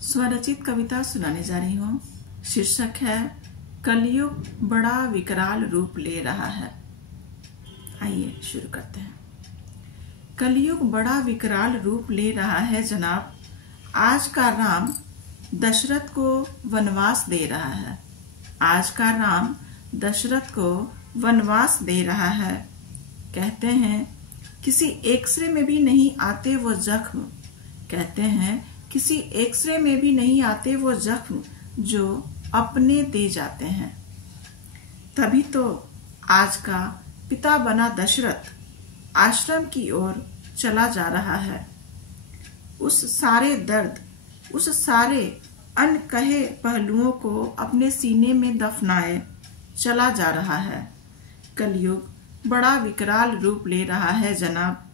स्वरचित कविता सुनाने जा रही हूँ। शीर्षक है कलयुग बड़ा विकराल रूप ले रहा है। आइए शुरू करते हैं। कलयुग बड़ा विकराल रूप ले रहा है जनाब। आज का राम दशरथ को वनवास दे रहा है। आज का राम दशरथ को वनवास दे रहा है। कहते हैं किसी एक्सरे में भी नहीं आते वो जख्म। कहते हैं किसी एक्सरे में भी नहीं आते वो जख्म जो अपने दे जाते हैं। तभी तो आज का पिता बना दशरथ आश्रम की ओर चला जा रहा है। उस सारे दर्द, उस सारे अनकहे पहलुओं को अपने सीने में दफनाए चला जा रहा है। कलयुग बड़ा विकराल रूप ले रहा है जनाब।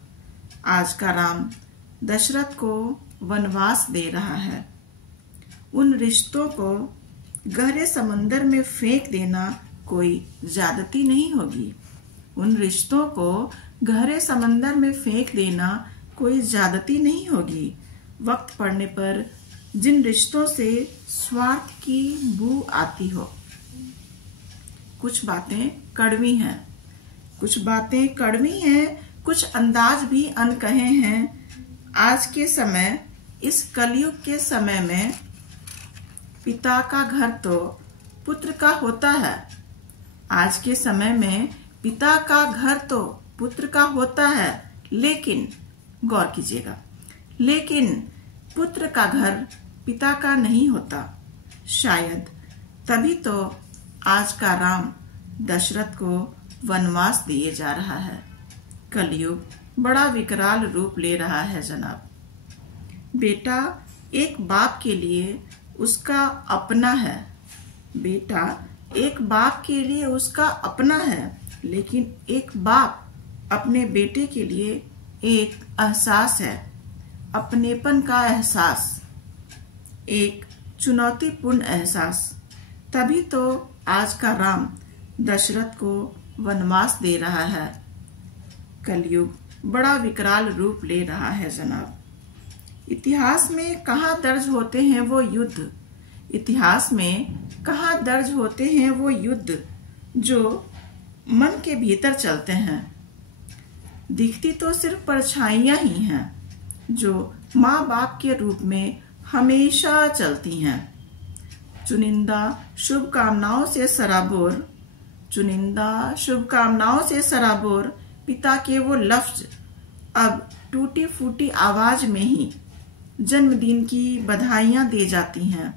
आज का राम दशरथ को वनवास दे रहा है। उन रिश्तों को गहरे समंदर में फेंक देना कोई ज्यादती नहीं होगी। उन रिश्तों को गहरे समंदर में फेंक देना कोई ज्यादती नहीं होगी। वक्त पड़ने पर जिन रिश्तों से स्वार्थ की बू आती हो। कुछ बातें कड़वी हैं, कुछ बातें कड़वी हैं, कुछ अंदाज भी अनकहे हैं। आज के समय, इस कलयुग के समय में पिता का घर तो पुत्र का होता है। आज के समय में पिता का घर तो पुत्र का होता है, लेकिन गौर कीजिएगा, लेकिन पुत्र का घर पिता का नहीं होता। शायद तभी तो आज का राम दशरथ को वनवास दिए जा रहा है। कलयुग बड़ा विकराल रूप ले रहा है जनाब। बेटा एक बाप के लिए उसका अपना है। बेटा एक बाप के लिए उसका अपना है, लेकिन एक बाप अपने बेटे के लिए एक एहसास है, अपनेपन का एहसास, एक चुनौतीपूर्ण एहसास। तभी तो आज का राम दशरथ को वनवास दे रहा है। कलयुग बड़ा विकराल रूप ले रहा है जनाब। इतिहास में कहाँ दर्ज होते हैं वो युद्ध, इतिहास में कहाँ दर्ज होते हैं वो युद्ध जो मन के भीतर चलते हैं। दिखती तो सिर्फ परछाइयां ही हैं, जो माँ बाप के रूप में हमेशा चलती हैं। चुनिंदा शुभकामनाओं से सराबोर, चुनिंदा शुभकामनाओं से सराबोर पिता के वो लफ्ज अब टूटी फूटी आवाज में ही जन्मदिन की बधाइयां दे जाती हैं,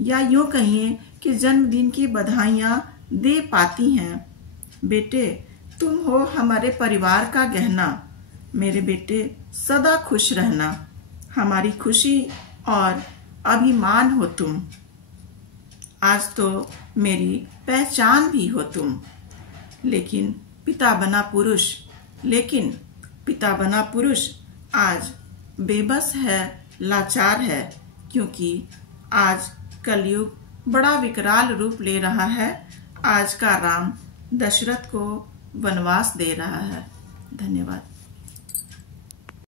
या यूं कहिए कि जन्मदिन की बधाइयां दे पाती हैं। बेटे तुम हो हमारे परिवार का गहना। मेरे बेटे सदा खुश रहना। हमारी खुशी और अभिमान हो तुम। आज तो मेरी पहचान भी हो तुम। लेकिन पिता बना पुरुष, लेकिन पिता बना पुरुष आज बेबस है, लाचार है, क्योंकि आज कलयुग बड़ा विकराल रूप ले रहा है। आज का राम दशरथ को वनवास दे रहा है। धन्यवाद।